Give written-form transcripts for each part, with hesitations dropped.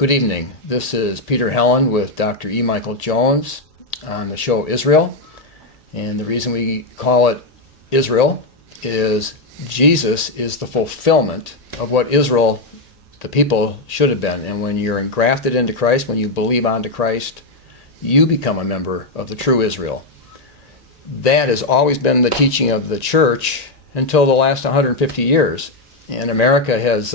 Good evening. This is Peter Helen with Dr. E. Michael Jones on the show Israel. And the reason we call it Israel is Jesus is the fulfillment of what Israel, the people, should have been. And when you're engrafted into Christ, when you believe onto Christ, you become a member of the true Israel. That has always been the teaching of the church until the last 150 years. And America has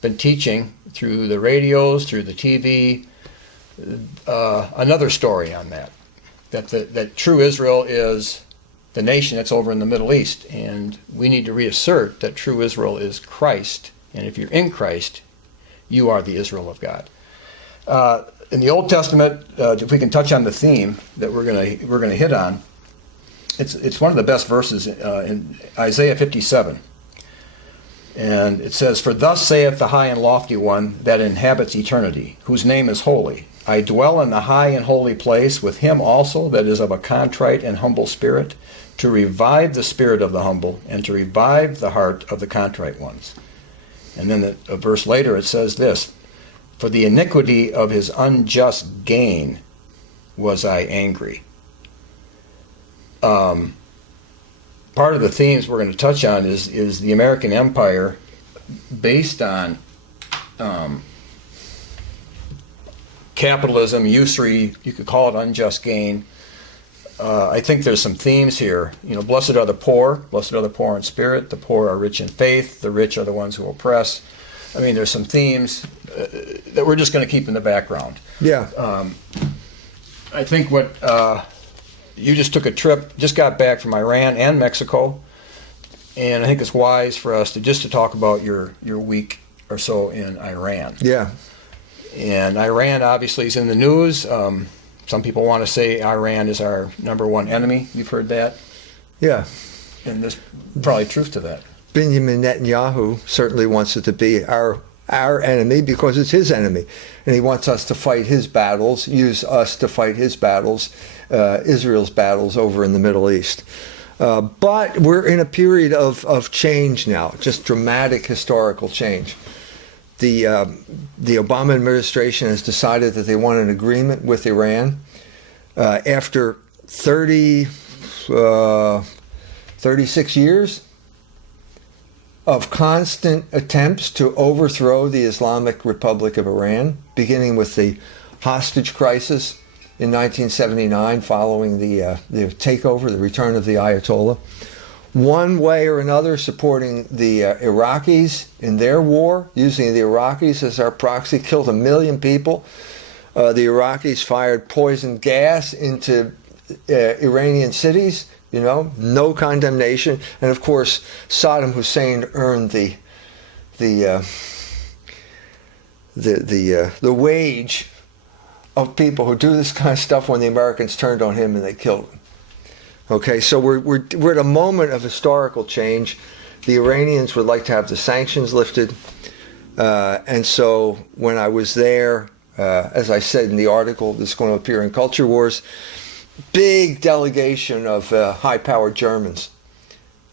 been teaching through the radios, through the TV, another story on that. That true Israel is the nation that's over in the Middle East. And we need to reassert that true Israel is Christ. And if you're in Christ, you are the Israel of God. In the Old Testament, if we can touch on the theme that we're gonna hit on, it's one of the best verses in Isaiah 57. And it says, "For thus saith the high and lofty one that inhabits eternity, whose name is holy. I dwell in the high and holy place with him also that is of a contrite and humble spirit, to revive the spirit of the humble, and to revive the heart of the contrite ones." And then a verse later it says this, "For the iniquity of his unjust gain was I angry." Part of the themes we're going to touch on is the American Empire based on capitalism, usury, you could call it unjust gain. I think there's some themes here. Blessed are the poor in spirit, the poor are rich in faith, the rich are the ones who oppress. I mean, there's some themes that we're just going to keep in the background. Yeah. I think what you just took a trip, just got back from Iran and Mexico, and I think it's wise for us to talk about your week or so in Iran. Yeah. And Iran obviously is in the news. Some people want to say Iran is our number one enemy. You've heard that? Yeah. And there's probably truth to that. Benjamin Netanyahu certainly wants it to be our enemy because it's his enemy. And he wants us to fight his battles, use us to fight his battles, Israel's battles over in the Middle East. But we're in a period of change now, just dramatic historical change. The Obama administration has decided that they want an agreement with Iran. After 36 years of constant attempts to overthrow the Islamic Republic of Iran, beginning with the hostage crisis in 1979 following the takeover, the return of the Ayatollah. One way or another supporting the Iraqis in their war, using the Iraqis as our proxy, killed 1 million people. The Iraqis fired poison gas into Iranian cities, no condemnation. And of course, Saddam Hussein earned the wage of people who do this kind of stuff when the Americans turned on him and they killed him. Okay, so we're at a moment of historical change. The Iranians would like to have the sanctions lifted, and so when I was there, as I said in the article that's going to appear in Culture Wars, big delegation of high-powered Germans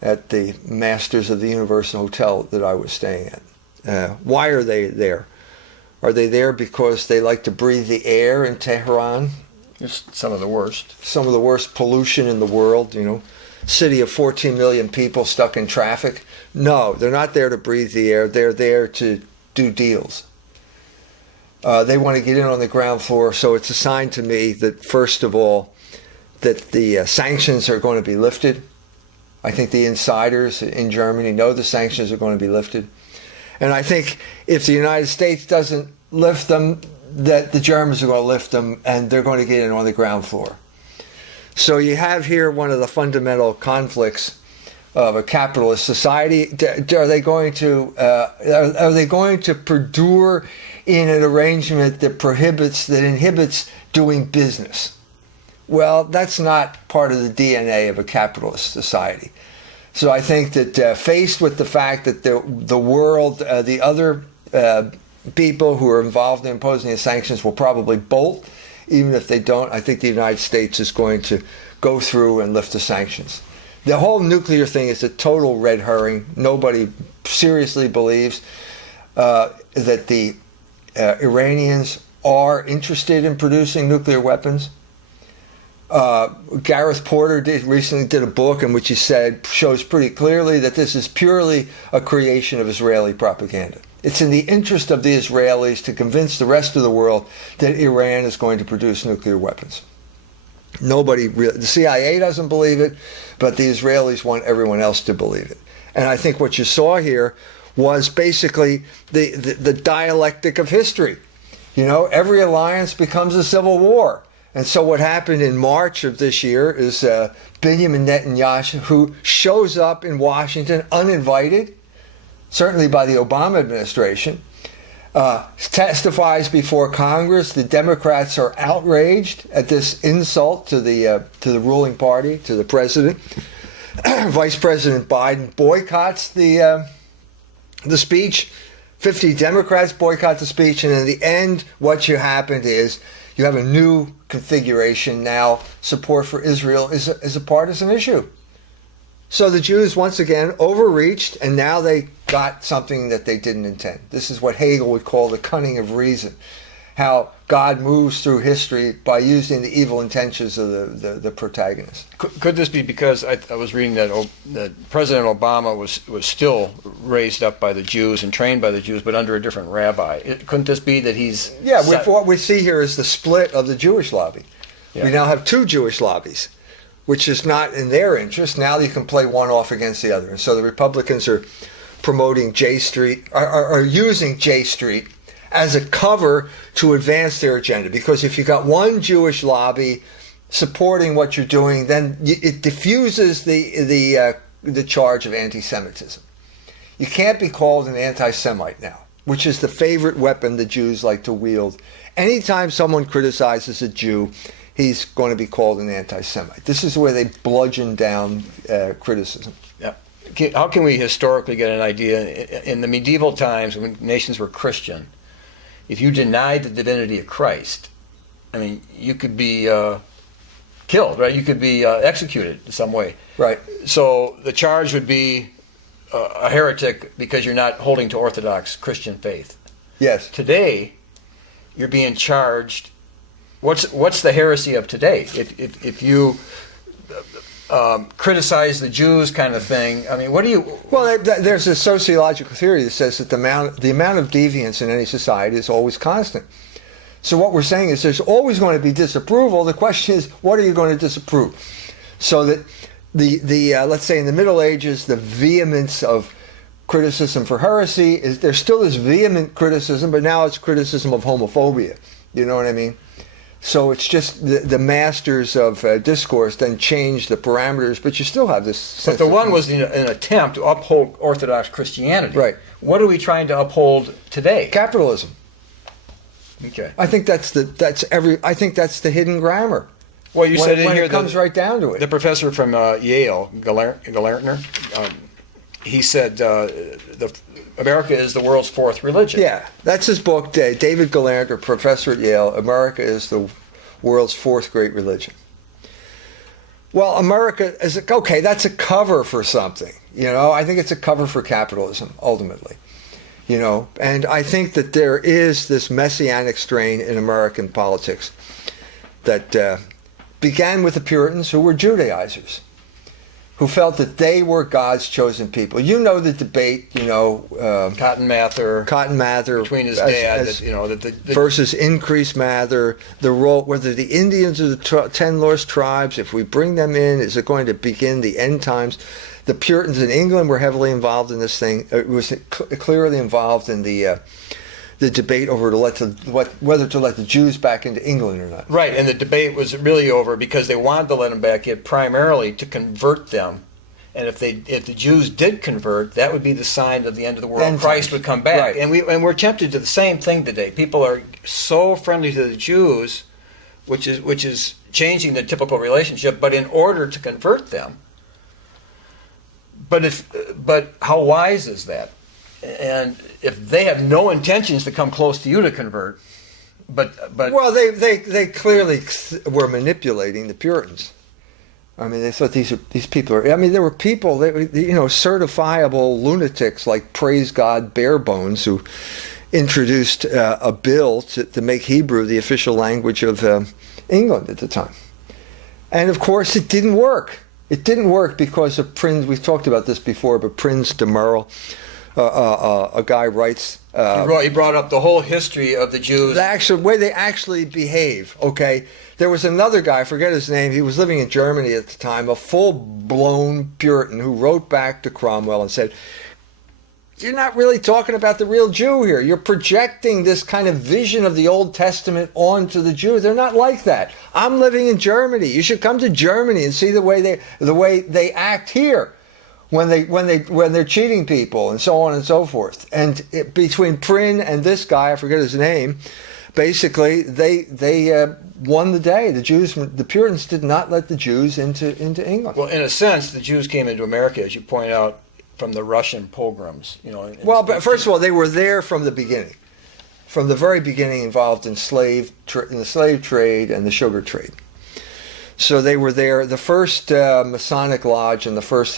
at the Masters of the Universe Hotel that I was staying at. Why are they there? Are they there because they like to breathe the air in Tehran? Just some of the worst. Some of the worst pollution in the world, City of 14 million people stuck in traffic. No, they're not there to breathe the air. They're there to do deals. They want to get in on the ground floor, so it's a sign to me that, first of all, that the sanctions are going to be lifted. I think the insiders in Germany know the sanctions are going to be lifted. And I think if the United States doesn't lift them, that the Germans are going to lift them, and they're going to get in on the ground floor. So you have here one of the fundamental conflicts of a capitalist society. Are they going to perdure in an arrangement that inhibits doing business? Well, that's not part of the DNA of a capitalist society. So I think that faced with the fact that the world, the other people who are involved in imposing the sanctions will probably bolt. Even if they don't, I think the United States is going to go through and lift the sanctions. The whole nuclear thing is a total red herring. Nobody seriously believes that the Iranians are interested in producing nuclear weapons. Gareth Porter recently did a book in which he shows pretty clearly that this is purely a creation of Israeli propaganda. It's in the interest of the Israelis to convince the rest of the world that Iran is going to produce nuclear weapons. The CIA doesn't believe it, but the Israelis want everyone else to believe it. And I think what you saw here was basically the dialectic of history. Every alliance becomes a civil war. And so what happened in March of this year is Benjamin Netanyahu, who shows up in Washington uninvited, certainly by the Obama administration, testifies before Congress. The Democrats are outraged at this insult to the ruling party, to the president. Vice President Biden boycotts the speech. 50 Democrats boycott the speech, and in the end, what happened is you have a new configuration now. Support for Israel is a partisan issue. So the Jews once again overreached, and now they got something that they didn't intend. This is what Hegel would call the cunning of reason. How God moves through history by using the evil intentions of the protagonist. Could this be because I was reading that President Obama was still raised up by the Jews and trained by the Jews, but under a different rabbi? Couldn't this be that he's... Yeah, what we see here is the split of the Jewish lobby. Yeah. We now have two Jewish lobbies, which is not in their interest. Now you can play one off against the other. And so the Republicans are promoting J Street, are using J Street as a cover to advance their agenda. Because if you got one Jewish lobby supporting what you're doing, then it diffuses the charge of anti-Semitism. You can't be called an anti-Semite now, which is the favorite weapon the Jews like to wield. Anytime someone criticizes a Jew, he's going to be called an anti-Semite. This is where they bludgeon down criticism. Yeah. How can we historically get an idea? In the medieval times, when nations were Christian, if you denied the divinity of Christ, I mean, you could be killed, right? You could be executed in some way. Right. So the charge would be a heretic because you're not holding to Orthodox Christian faith. Yes. Today, you're being charged. What's the heresy of today? If you criticize the Jews, kind of thing. I mean, what do you? Well, there's a sociological theory that says that the amount of deviance in any society is always constant. So what we're saying is there's always going to be disapproval. The question is, what are you going to disapprove? So that the let's say in the Middle Ages, the vehemence of criticism for heresy is there's still this vehement criticism, but now it's criticism of homophobia. You know what I mean? So it's just the masters of discourse then change the parameters, but you still have this. But the one was an attempt to uphold Orthodox Christianity. Right. What are we trying to uphold today? Capitalism. Okay. I think that's the hidden grammar. Well, you said in when here it comes right down to it. The professor from Yale, Galertner, he said America is the world's fourth religion. Yeah, that's his book. David Galertner, professor at Yale. America is the world's fourth great religion. Well, America is okay. That's a cover for something. I think it's a cover for capitalism ultimately. And I think that there is this messianic strain in American politics that began with the Puritans, who were Judaizers, who felt that they were God's chosen people. The debate, Cotton Mather between his dad, versus Increase Mather, the role, whether the Indians or the 10 lost tribes, if we bring them in, is it going to begin the end times? The Puritans in England were heavily involved in this thing. It was clearly involved in the debate over whether to let the Jews back into England or not. Right, and the debate was really over because they wanted to let them back in primarily to convert them. And if the Jews did convert, that would be the sign of the end of the world. End Christ times. would come back. Right. And we're tempted to the same thing today. People are so friendly to the Jews, which is changing the typical relationship, but in order to convert them. But how wise is that? And if they have no intentions to come close to you to convert, but well, they clearly were manipulating the Puritans. I mean, they thought these people are. I mean, there were people that certifiable lunatics like Praise God Barebones who, introduced a bill to make Hebrew the official language of England at the time. And of course, it didn't work. It didn't work because of Prince. We've talked about this before, but Prince de Merle, a guy writes. He brought up the whole history of the Jews. The actual way they actually behave. Okay, there was another guy, I forget his name. He was living in Germany at the time, a full-blown Puritan who wrote back to Cromwell and said, "You're not really talking about the real Jew here. You're projecting this kind of vision of the Old Testament onto the Jews. They're not like that. I'm living in Germany. You should come to Germany and see the way they act here when they're cheating people and so on and so forth." And between Prynne and this guy, I forget his name, basically they won the day. The Puritans did not let the Jews into England. Well, in a sense, the Jews came into America, as you point out, from the Russian pogroms, Well, but first of all, they were there from the beginning, from the very beginning, involved in the slave trade and the sugar trade. So they were there. The first Masonic lodge and the first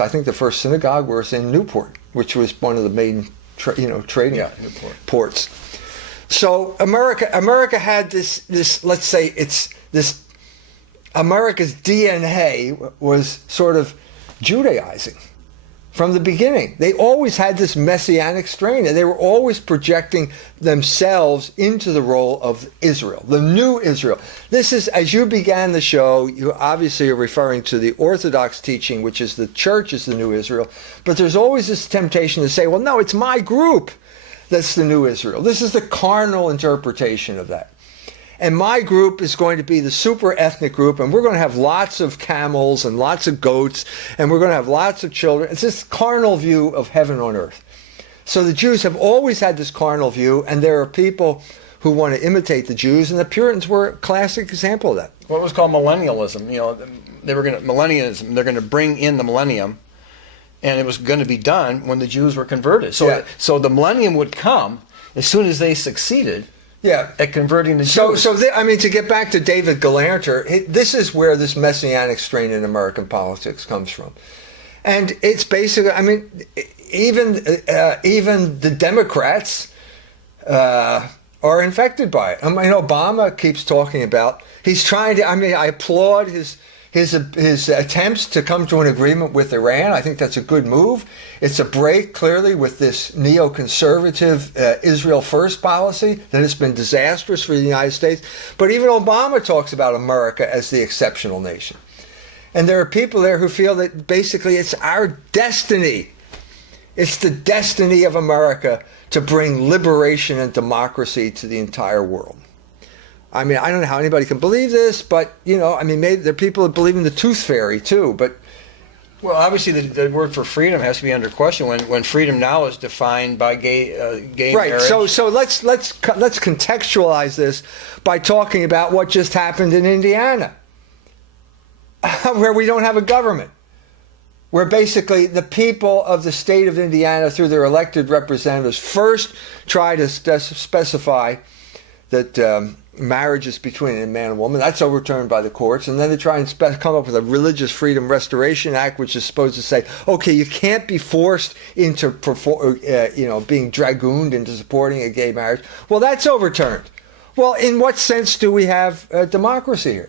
synagogue was in Newport, which was one of the main trading ports. So America had this. Let's say it's this. America's DNA was sort of Judaizing. From the beginning, they always had this messianic strain, and they were always projecting themselves into the role of Israel, the new Israel. This is, as you began the show, you obviously are referring to the Orthodox teaching, which is the church is the new Israel, but there's always this temptation to say, well, no, it's my group that's the new Israel. This is the carnal interpretation of that. And my group is going to be the super ethnic group, and we're going to have lots of camels and lots of goats, and we're going to have lots of children. It's this carnal view of heaven on earth. So the Jews have always had this carnal view, and there are people who want to imitate the Jews, and the Puritans were a classic example of that. What was called millennialism. Millennialism. They're going to bring in the millennium, and it was going to be done when the Jews were converted. So the millennium would come as soon as they succeeded. Yeah, at converting the Jews. To get back to David Galanter, this is where this messianic strain in American politics comes from, and it's basically, even the Democrats are infected by it. Obama keeps talking about he's trying to. I applaud his attempts to come to an agreement with Iran. I think that's a good move. It's a break, clearly, with this neoconservative Israel First policy that has been disastrous for the United States. But even Obama talks about America as the exceptional nation. And there are people there who feel that basically it's our destiny. It's the destiny of America to bring liberation and democracy to the entire world. I don't know how anybody can believe this, but, maybe there are people that believe in the tooth fairy, too, but... Well, obviously, the word for freedom has to be under question when freedom now is defined by gay right. marriage. So let's contextualize this by talking about what just happened in Indiana, where we don't have a government, where basically the people of the state of Indiana, through their elected representatives, first try to specify that marriage is between a man and woman. That's overturned by the courts. And then they try and come up with a Religious Freedom Restoration Act, which is supposed to say, okay, you can't be forced into being dragooned into supporting a gay marriage. Well, that's overturned. Well, in what sense do we have democracy here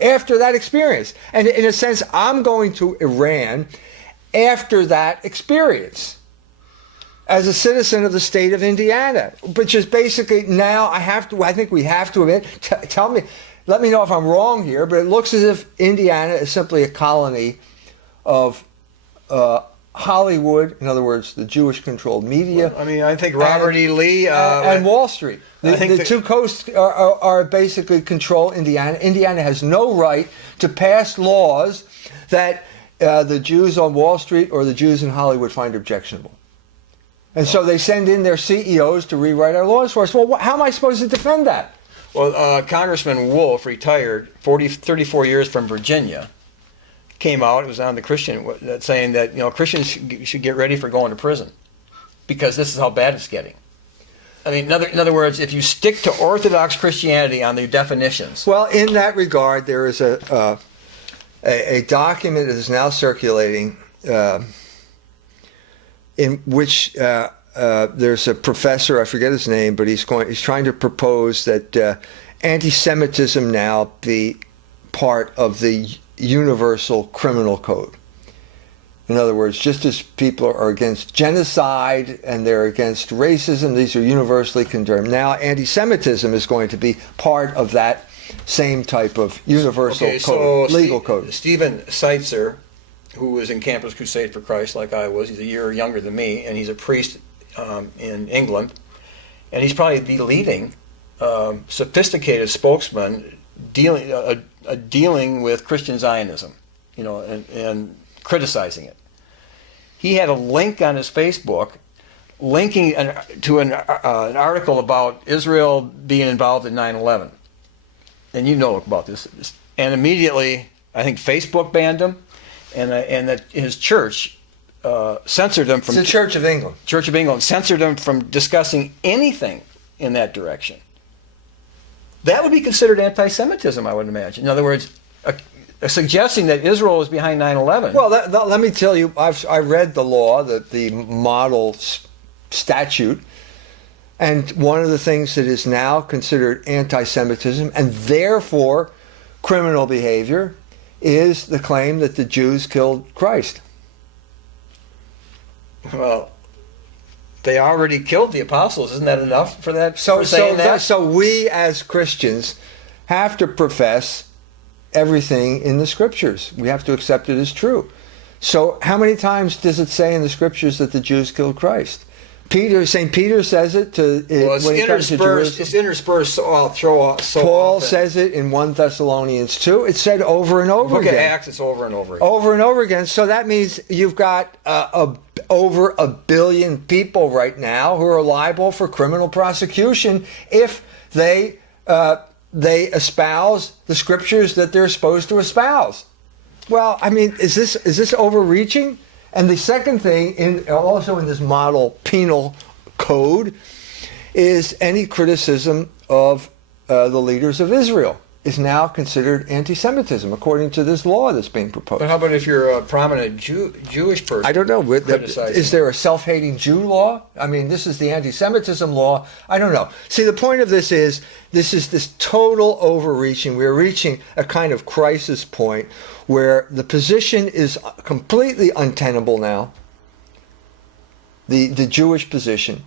after that experience? And in a sense, I'm going to Iran after that experience, as a citizen of the state of Indiana, which is basically now I think we have to admit, let me know if I'm wrong here, but it looks as if Indiana is simply a colony of Hollywood, in other words, the Jewish-controlled media. Well, I think Robert E. Lee and Wall Street. The two coasts are basically control Indiana. Indiana has no right to pass laws that the Jews on Wall Street or the Jews in Hollywood find objectionable. And so they send in their CEOs to rewrite our laws for us. Well, how am I supposed to defend that? Well, Congressman Wolf, retired, 34 years from Virginia, came out, it was on the Christian, saying that Christians should get ready for going to prison because this is how bad it's getting. In other words, if you stick to Orthodox Christianity on the definitions. Well, in that regard, there is a document that is now circulating in which there's a professor, I forget his name, but he's trying to propose that anti-Semitism now be part of the universal criminal code. In other words, just as people are against genocide and they're against racism, these are universally condemned. Now, anti-Semitism is going to be part of that same type of universal code, legal code. Stephen Seitzer, who was in Campus Crusade for Christ like I was, he's a year younger than me, and he's a priest in England, and he's probably the leading sophisticated spokesman dealing with Christian Zionism, and criticizing it. He had a link on his Facebook linking to an article about Israel being involved in 9/11. And you know about this. And immediately, I think Facebook banned him, and that his church censored him from... It's the Church of England. Church of England censored him from discussing anything in that direction. That would be considered anti-Semitism, I would imagine. In other words, suggesting that Israel was behind 9/11. Well, let me tell you, I read the law, the model statute, and one of the things that is now considered anti-Semitism and therefore criminal behavior is the claim that the Jews killed Christ. Well, they already killed the apostles. Isn't that enough for that? So we as Christians have to profess everything in the scriptures. We have to accept it as true. So how many times does it say in the scriptures that the Jews killed Christ? St. Peter says it when he comes to Jerusalem. It's interspersed so Paul often. says it in 1 Thessalonians 2. It's said over and over Look again. at Acts, it's over and over again. Over and over again. So that means you've got over 1 billion people right now who are liable for criminal prosecution if they espouse the scriptures that they're supposed to espouse. Well, I mean, is this overreaching? And the second thing, also in this model penal code, is any criticism of the leaders of Israel is now considered anti-Semitism according to this law that's being proposed. But how about if you're a prominent Jewish person? I don't know. Criticizing Is there a self-hating Jew law? I mean, this is the anti-Semitism law. I don't know. See, the point of this is this total overreaching. We're reaching a kind of crisis point where the position is completely untenable now, the Jewish position,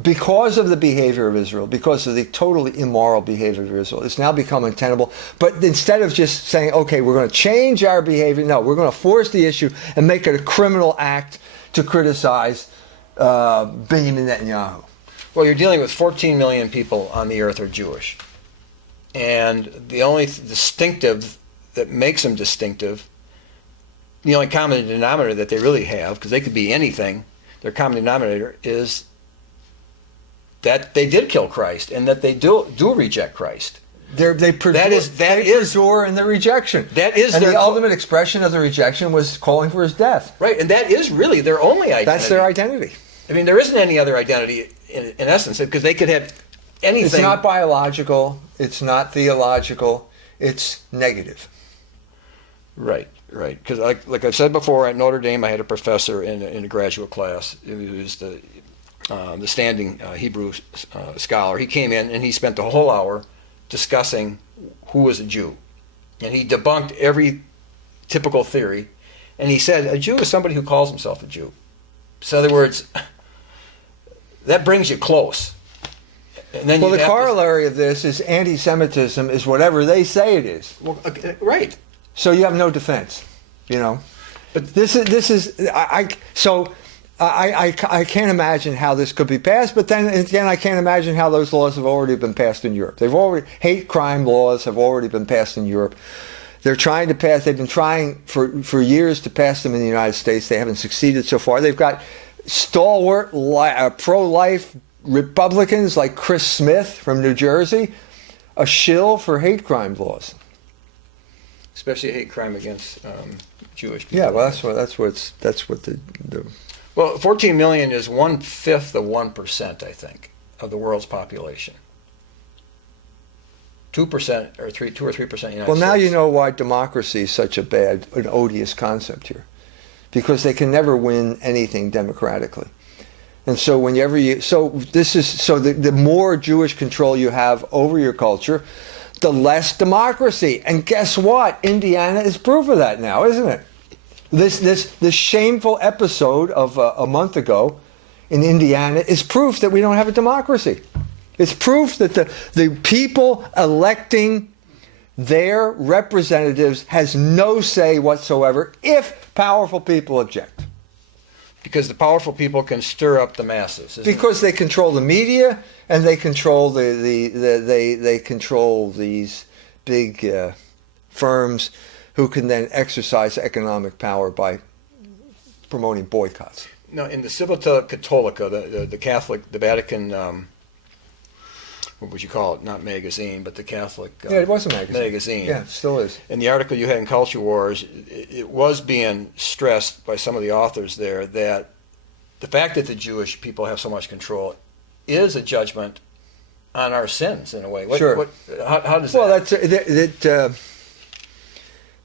because of the behavior of Israel, because of the totally immoral behavior of Israel. It's now become untenable. But instead of just saying, okay, we're going to change our behavior, no, we're going to force the issue and make it a criminal act to criticize Benjamin Netanyahu. Well, you're dealing with 14 million people on the earth are Jewish. And the only distinctive that makes them distinctive, the only common denominator that they really have, because they could be anything, their common denominator is that they did kill Christ and that they do reject Christ. They perdure in the rejection. That is and their the ultimate expression of the rejection was calling for his death. Right, and that is really their only identity. That's their identity. I mean, there isn't any other identity in essence, because they could have anything. It's not biological. It's not theological. It's negative. Right. Because like I've said before, at Notre Dame, I had a professor in a graduate class. It was the standing Hebrew scholar. He came in and he spent the whole hour discussing who was a Jew. And he debunked every typical theory. And he said, a Jew is somebody who calls himself a Jew. So in other words, that brings you close. And then the corollary of this is anti-Semitism is whatever they say it is. Well, right. So you have no defense, But this is I can't imagine how this could be passed. But then again, I can't imagine how those laws have already been passed in Europe. Hate crime laws have already been passed in Europe. They've been trying for years to pass them in the United States. They haven't succeeded so far. They've got stalwart pro-life Republicans like Chris Smith from New Jersey, a shill for hate crime laws. Especially hate crime against Jewish people. Yeah, well, that's what the Well, 14 million is 1/5 of 1%, I think, of the world's population. 2% or 2 or 3% United States. Well, now you know why democracy is such an odious concept here, because they can never win anything democratically. And so the more Jewish control you have over your culture, the less democracy. And guess what? Indiana is proof of that now, isn't it? This shameful episode of a month ago in Indiana is proof that we don't have a democracy. It's proof that the people electing their representatives has no say whatsoever if powerful people object. Because the powerful people can stir up the masses. Because they control the media and they control they control these big firms who can then exercise economic power by promoting boycotts. No, in the Civiltà Cattolica, the Catholic, the Vatican, what would you call it? Not magazine, but the Catholic. Yeah, it was a magazine. Magazine. Yeah, it still is. In the article you had in Culture Wars, it was being stressed by some of the authors there that the fact that the Jewish people have so much control is a judgment on our sins in a way. Sure. How does well, that?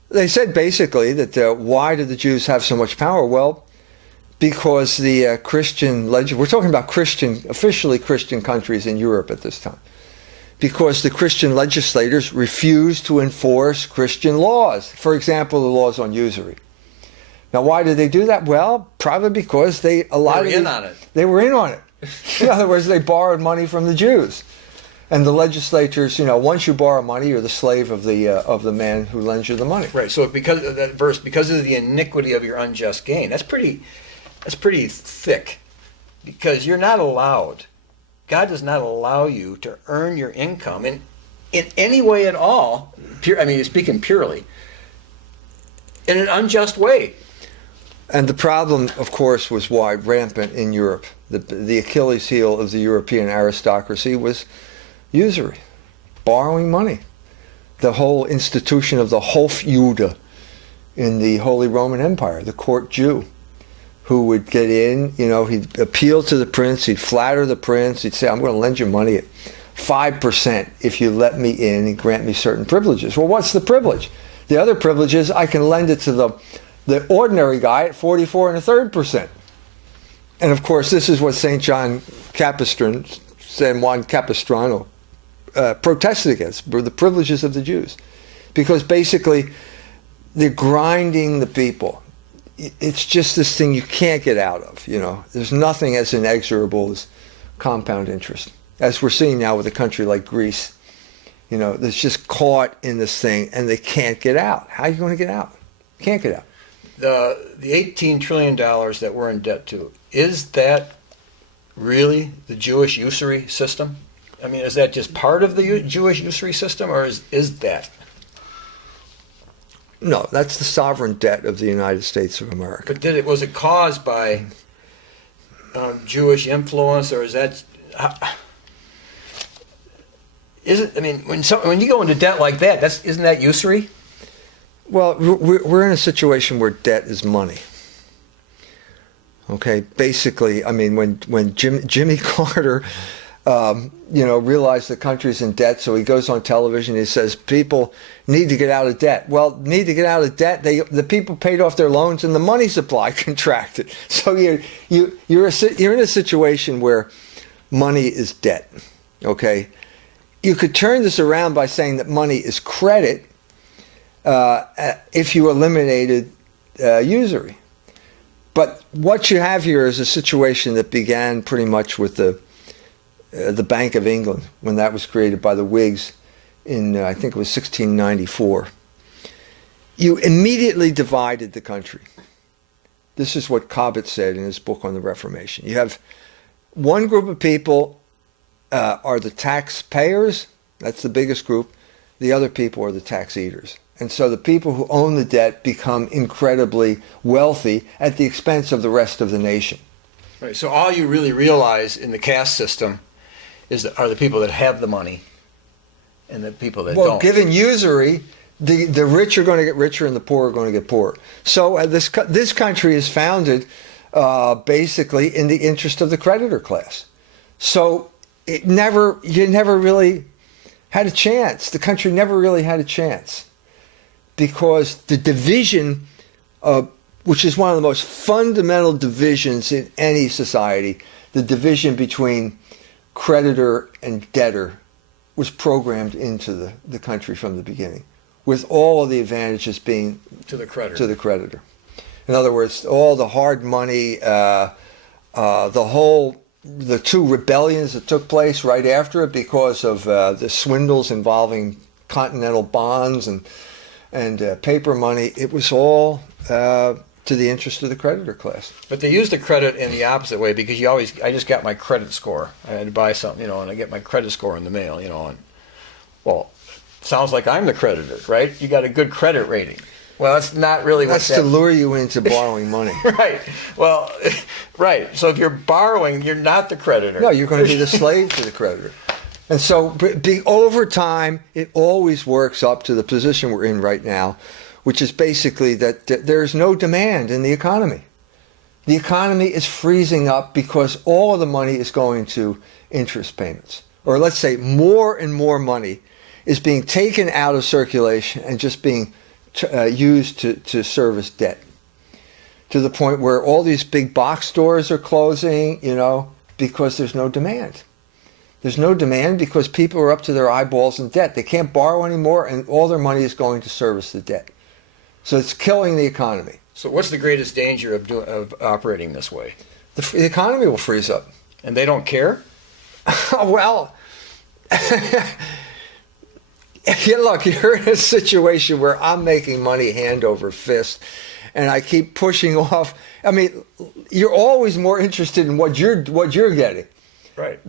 They said basically that why do the Jews have so much power? Well, because the Christian we're talking about officially Christian countries in Europe at this time. Because the Christian legislators refused to enforce Christian laws. For example, the laws on usury. Now, why did they do that? Well, probably because they were in on it. They were in on it. In other words, they borrowed money from the Jews. And the legislators, once you borrow money, you're the slave of the man who lends you the money. Right. So because of that verse, because of the iniquity of your unjust gain, that's pretty thick. Because you're not allowed. God does not allow you to earn your income in any way at all. Speaking purely, in an unjust way. And the problem, of course, was wide rampant in Europe. The Achilles heel of the European aristocracy was usury, borrowing money. The whole institution of the Hofjude in the Holy Roman Empire, the court Jew, who would get in, he'd appeal to the prince, he'd flatter the prince, he'd say, I'm going to lend you money at 5% if you let me in and grant me certain privileges. Well, what's the privilege? The other privilege is I can lend it to the ordinary guy at 44.33%. And of course, this is what St. John Capistrano protested against, were the privileges of the Jews. Because basically, they're grinding the people. It's just this thing you can't get out of, There's nothing as inexorable as compound interest. As we're seeing now with a country like Greece, that's just caught in this thing and they can't get out. How are you going to get out? Can't get out. The $18 trillion that we're in debt to, is that really the Jewish usury system? Is that just part of the Jewish usury system, or is that? No, that's the sovereign debt of the United States of America. But was it caused by Jewish influence, or is that? When you go into debt like that, isn't that usury? Well, we're in a situation where debt is money. Okay, basically, when Jimmy Carter, realized the country's in debt, so he goes on television. He says people need to get out of debt. Well, need to get out of debt. The people paid off their loans, and the money supply contracted. So you're in a situation where money is debt. Okay, you could turn this around by saying that money is credit. If you eliminated usury. But what you have here is a situation that began pretty much with the Bank of England, when that was created by the Whigs in, I think it was 1694. You immediately divided the country. This is what Cobbett said in his book on the Reformation. You have one group of people are the taxpayers, that's the biggest group. The other people are the tax eaters. And so the people who own the debt become incredibly wealthy at the expense of the rest of the nation. Right. So all you really realize in the caste system are the people that have the money and the people that don't. Well, given usury, the rich are going to get richer and the poor are going to get poorer. So this country is founded basically in the interest of the creditor class. So you never really had a chance. The country never really had a chance. Because the division, which is one of the most fundamental divisions in any society, the division between creditor and debtor was programmed into the country from the beginning, with all of the advantages being To the creditor. to the creditor. In other words, all the hard money, the two rebellions that took place right after it because of the swindles involving continental bonds and paper money, it was all to the interest of the creditor class. But they use the credit in the opposite way because I just got my credit score. I had to buy something, and I get my credit score in the mail, and well, sounds like I'm the creditor, right? You got a good credit rating. Well, that's not really what That's to lure you into borrowing money. Right. Well, right. So if you're borrowing, you're not the creditor. No, you're going to be the slave to the creditor. And so over time, it always works up to the position we're in right now, which is basically that there's no demand in the economy. The economy is freezing up because all of the money is going to interest payments. Or let's say more and more money is being taken out of circulation and just being used to service debt. To the point where all these big box stores are closing, because there's no demand. There's no demand because people are up to their eyeballs in debt. They can't borrow anymore, and all their money is going to service the debt. So it's killing the economy. So what's the greatest danger of operating this way? The economy will freeze up. And they don't care? Well, look, you're in a situation where I'm making money hand over fist, and I keep pushing off. I mean, you're always more interested in what you're getting. Right.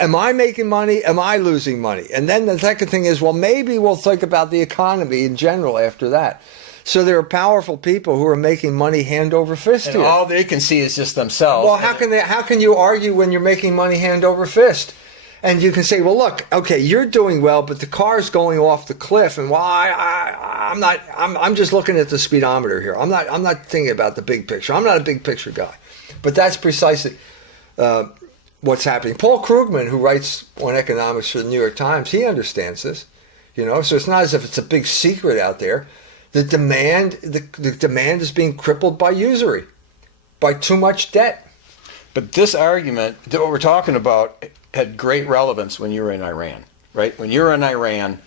Am I making money? Am I losing money? And then the second thing is, well, maybe we'll think about the economy in general after that. So there are powerful people who are making money hand over fist And here. all they can see is just themselves. Well, how can you argue when you're making money hand over fist? And you can say, well, look, okay, you're doing well, but the car's going off the cliff, and I'm just looking at the speedometer here. I'm not thinking about the big picture. I'm not a big picture guy. But that's precisely what's happening. Paul Krugman, who writes on economics for the New York Times, he understands this. So it's not as if it's a big secret out there. The demand is being crippled by usury, by too much debt. But this argument, what we're talking about, had great relevance when you were in Iran, right? When you were in Iran,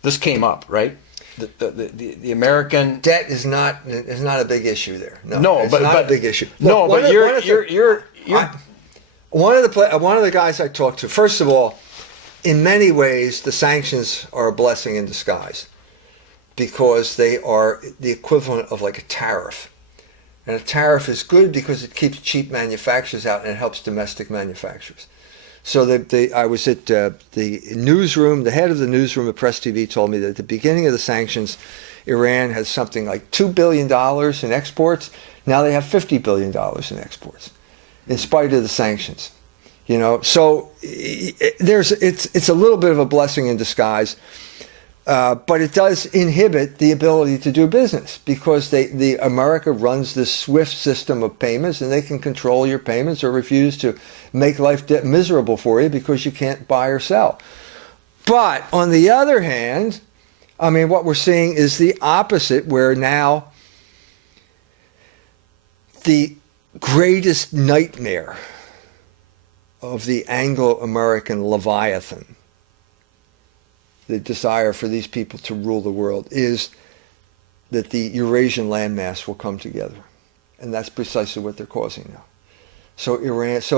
this came up, right? The American debt is not a big issue there. No, it's but not a big issue. No, Look, but one of the guys I talked to. First of all, in many ways, the sanctions are a blessing in disguise because they are the equivalent of like a tariff. And a tariff is good because it keeps cheap manufacturers out and it helps domestic manufacturers. So I was at the newsroom, the head of the newsroom at Press TV told me that at the beginning of the sanctions, Iran had something like $2 billion in exports. Now they have $50 billion in exports, in spite of the sanctions. So it's a little bit of a blessing in disguise. But it does inhibit the ability to do business because America runs this SWIFT system of payments, and they can control your payments or refuse to make life miserable for you because you can't buy or sell. But on the other hand, I mean, what we're seeing is the opposite, where now the greatest nightmare of the Anglo-American Leviathan, the desire for these people to rule the world, is that the Eurasian landmass will come together. And that's precisely what they're causing now. So Iran's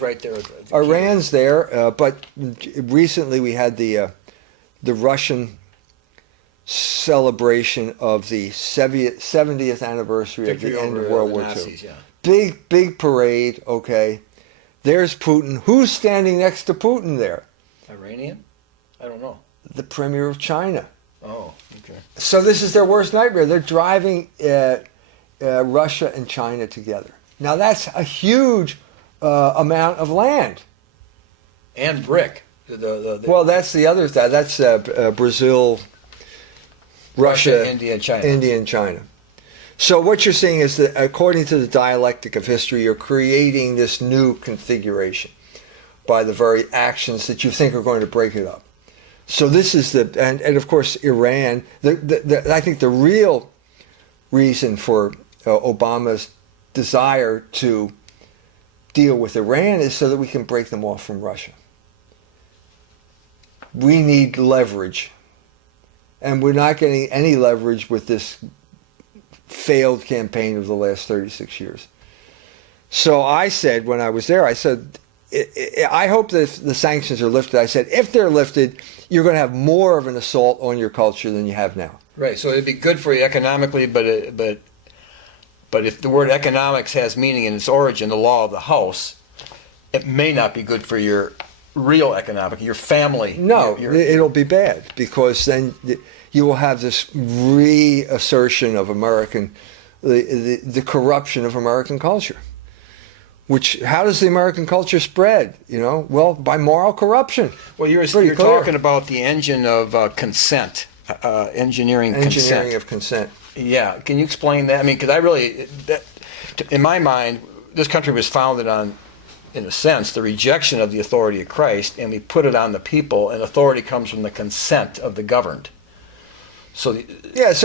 right there. Iran's there, but recently we had the Russian celebration of the 70th anniversary of the end of World War II. Yeah. Big parade, okay. There's Putin. Who's standing next to Putin there? Iranian? I don't know. The Premier of China. Oh, okay. So this is their worst nightmare. They're driving Russia and China together. Now that's a huge amount of land. And brick. Well, that's the other side. That's Brazil, Russia, India, and China. So what you're seeing is that, according to the dialectic of history, you're creating this new configuration by the very actions that you think are going to break it up. So this is and of course Iran. I think the real reason for Obama's desire to deal with Iran is so that we can break them off from Russia. We need leverage. And we're not getting any leverage with this failed campaign of the last 36 years. So I said, when I was there, I said, I hope that the sanctions are lifted. I said, if they're lifted, you're going to have more of an assault on your culture than you have now. Right. So it'd be good for you economically, but if the word economics has meaning in its origin, the law of the house, it may not be good for your real economic, your family. No, it'll be bad, because then you will have this reassertion of the corruption of American culture. Which, how does the American culture spread? Well, by moral corruption. Well, you're talking about the engine of consent, engineering of consent. Yeah, can you explain that? I mean, because in my mind, this country was founded on, in a sense, the rejection of the authority of Christ, and we put it on the people, and authority comes from the consent of the governed. So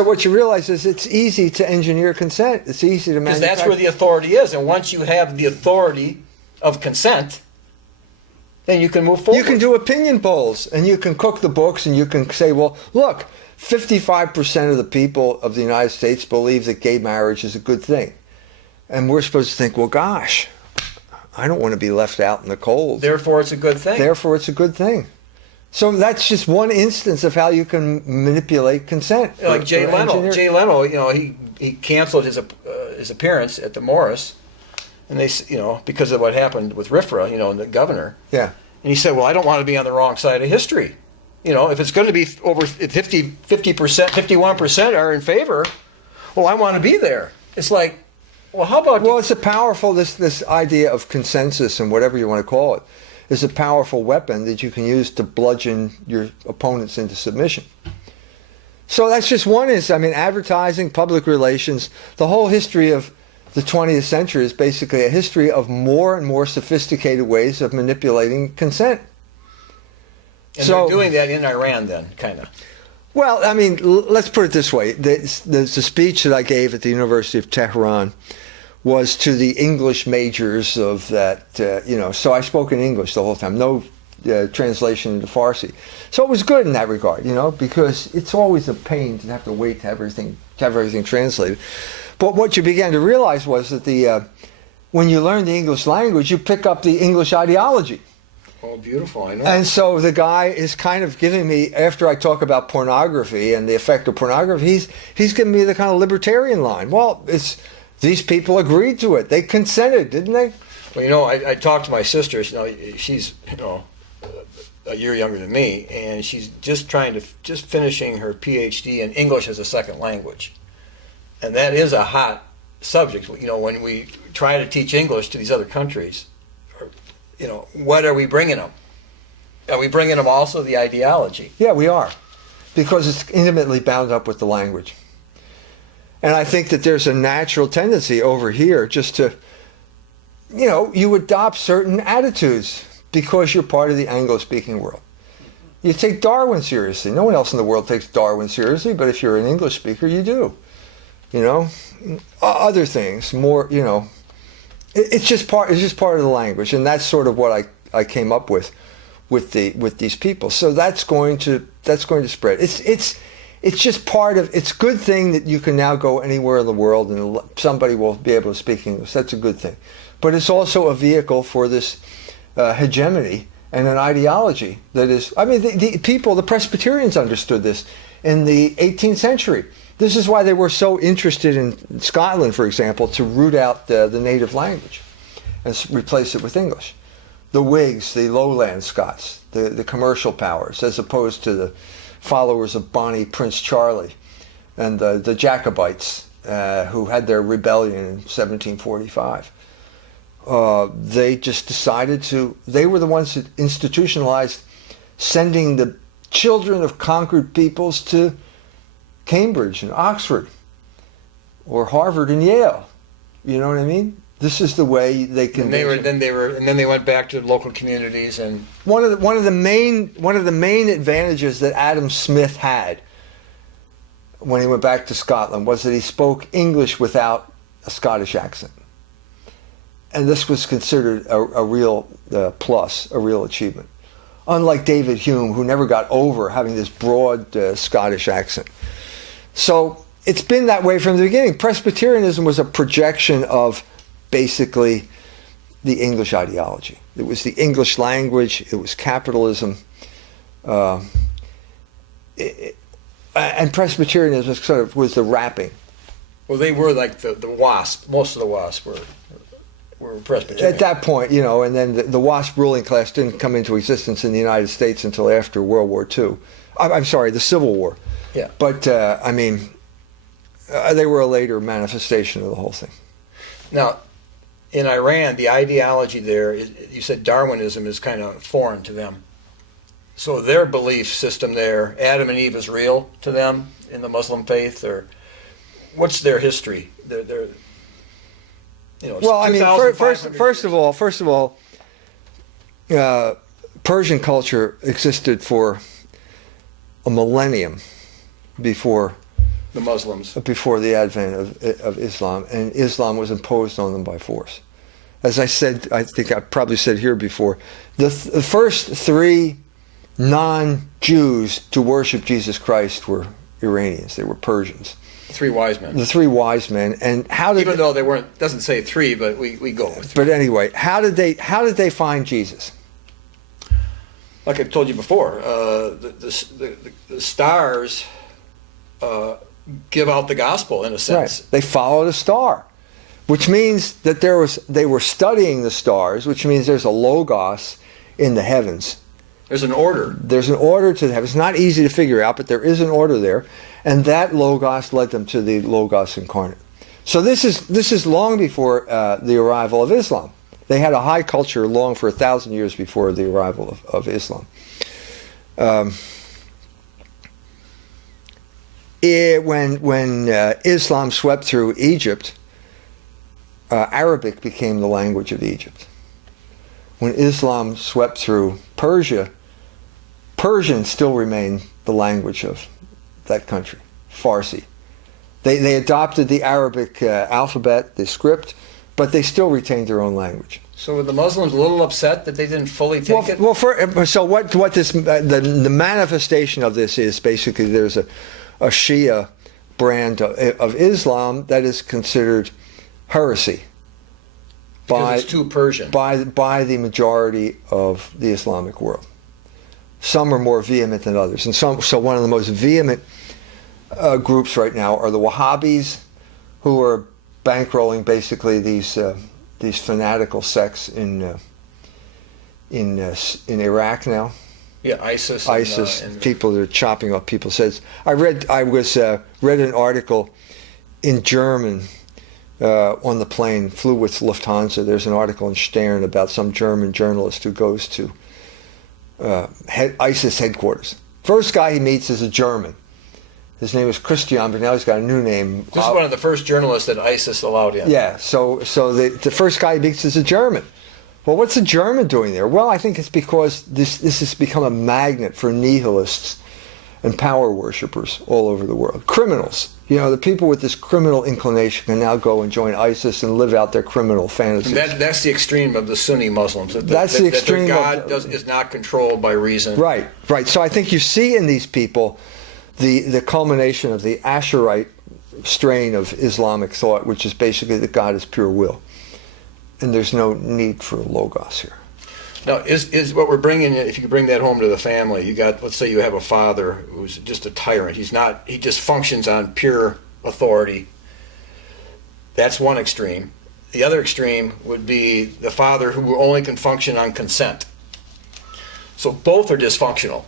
what you realize is it's easy to engineer consent. It's easy to manufacture. Because that's where the authority is, and once you have the authority of consent, then you can move forward. You can do opinion polls, and you can cook the books, and you can say, well, look, 55% of the people of the United States believe that gay marriage is a good thing. And we're supposed to think, well, gosh, I don't want to be left out in the cold. Therefore, it's a good thing. Therefore, it's a good thing. So that's just one instance of how you can manipulate consent. Like Jay Leno. Jay Leno, he canceled his appearance at the Morris, and they, because of what happened with RFRA, the governor. Yeah. And he said, well, I don't want to be on the wrong side of history. If it's going to be over 50%, 51% are in favor, well, I want to be there. It's like, well, how about... Well, it's a powerful, this idea of consensus, and whatever you want to call it, is a powerful weapon that you can use to bludgeon your opponents into submission. So that's just one advertising, public relations, the whole history of the 20th century is basically a history of more and more sophisticated ways of manipulating consent. And they're doing that in Iran then, kind of. Well, let's put it this way. The speech that I gave at the University of Tehran was to the English majors of that, so I spoke in English the whole time, no translation into Farsi. So it was good in that regard, because it's always a pain to have to wait to have everything translated. But what you began to realize was that when you learn the English language, you pick up the English ideology. Oh, beautiful, I know. And so the guy is kind of giving me, after I talk about pornography and the effect of pornography, he's giving me the kind of libertarian line. Well, these people agreed to it. They consented, didn't they? Well, I talked to my sister. She's a year younger than me, and she's just finishing her PhD in English as a second language, and that is a hot subject. When we try to teach English to these other countries, what are we bringing them? Are we bringing them also the ideology? Yeah, we are, because it's intimately bound up with the language. And I think that there's a natural tendency over here just to, you adopt certain attitudes because you're part of the Anglo-speaking world. You take Darwin seriously. No one else in the world takes Darwin seriously, but if you're an English speaker, you do. Other things, more, it's just part of the language, and that's sort of what I came up with these people. So that's going to spread. It's just part of, it's a good thing that you can now go anywhere in the world and somebody will be able to speak English. That's a good thing. But it's also a vehicle for this hegemony and an ideology that is, the Presbyterians understood this in the 18th century. This is why they were so interested in Scotland, for example, to root out the native language and replace it with English. The Whigs, the lowland Scots, the commercial powers, as opposed to the followers of Bonnie Prince Charlie and the Jacobites who had their rebellion in 1745. They just decided they were the ones that institutionalized sending the children of conquered peoples to Cambridge and Oxford or Harvard and Yale. You know what I mean? This is the way they can. And then they went back to local communities. And one of the main advantages that Adam Smith had when he went back to Scotland was that he spoke English without a Scottish accent. and this was considered a real plus, a real achievement. Unlike David Hume, who never got over having this broad Scottish accent. So it's been that way from the beginning. Presbyterianism was a projection of basically the English ideology. It was the English language, it was capitalism, and Presbyterianism was the wrapping. Well, they were like the WASP. Most of the WASP were Presbyterian. At that point, and then the WASP ruling class didn't come into existence in the United States until after World War II. I'm sorry, the Civil War. Yeah. But, they were a later manifestation of the whole thing. Now, in Iran, the ideology there, you said Darwinism is kind of foreign to them. So their belief system there, Adam and Eve is real to them in the Muslim faith, or what's their history? Well, first of all, Persian culture existed for a millennium before the Muslims, before the advent of Islam, and Islam was imposed on them by force. As I said, I think I probably said here before, the first three non-Jews to worship Jesus Christ were Iranians. They were Persians. Three wise men. The three wise men, and how did though they weren't, doesn't say three, but we go with three. But anyway, how did they find Jesus? Like I told you before, the stars give out the gospel in a sense. Right. They followed a star, which means that they were studying the stars, which means there's a logos in the heavens. There's an order. There's an order to the heavens. It's not easy to figure out, but there is an order there. And that logos led them to the logos incarnate. So this is long before the arrival of Islam. They had a high culture long for 1,000 years before the arrival of Islam. When Islam swept through Egypt, Arabic became the language of Egypt. When Islam swept through Persia, Persian still remained the language of that country, Farsi. They adopted the Arabic alphabet, the script, but they still retained their own language. So were the Muslims a little upset that they didn't fully take it? So what this the manifestation of this is basically there's a Shia brand of Islam that is considered heresy by it's too Persian. by the majority of the Islamic world. Some are more vehement than others, and so one of the most vehement groups right now are the Wahhabis, who are bankrolling basically these fanatical sects in Iraq now. Yeah, ISIS. And people that are chopping off people's heads. I read an article in German on the plane. Flew with Lufthansa. There's an article in Stern about some German journalist who goes to ISIS headquarters. First guy he meets is a German. His name is Christian, but now he's got a new name. This is one of the first journalists that ISIS allowed in. Yeah, so the first guy he meets is a German. Well, what's a German doing there? Well, I think it's because this has become a magnet for nihilists and power worshippers all over the world. Criminals. The people with this criminal inclination can now go and join ISIS and live out their criminal fantasies. That's the extreme of the Sunni Muslims. That's the extreme. That their God is not controlled by reason. Right. So I think you see in these people the culmination of the Asherite strain of Islamic thought, which is basically that God is pure will. And there's no need for logos here. Now, is what we're bringing, if you bring that home to the family, you got, let's say you have a father who's just a tyrant. He just functions on pure authority. That's one extreme. The other extreme would be the father who only can function on consent. So both are dysfunctional.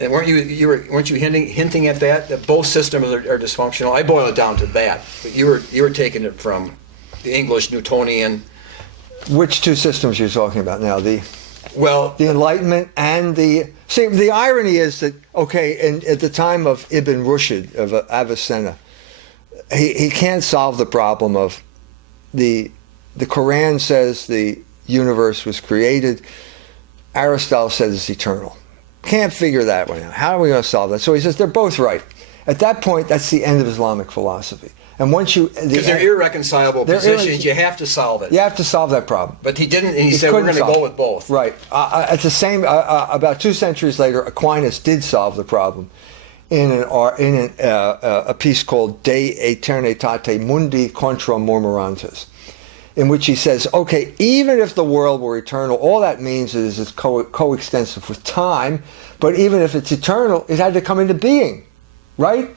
And weren't you hinting at that both systems are dysfunctional? I boil it down to that. But you were taking it from the English Newtonian. Which two systems are you talking about now? The Enlightenment and the... See, the irony is that, at the time of Ibn Rushd, of Avicenna, he can't solve the problem of the Quran says the universe was created. Aristotle says it's eternal. Can't figure that one out. How are we going to solve that? So he says they're both right. At that point, that's the end of Islamic philosophy. And once you... Because they're irreconcilable positions, you have to solve it. You have to solve that problem. But he didn't, and he said, we're going to go with both. Right. At the same... about 2 centuries later, Aquinas did solve the problem in a piece called De Aeternitate Mundi Contra Murmurantes, in which he says, okay, even if the world were eternal, all that means is it's coextensive with time, but even if it's eternal, it had to come into being, right?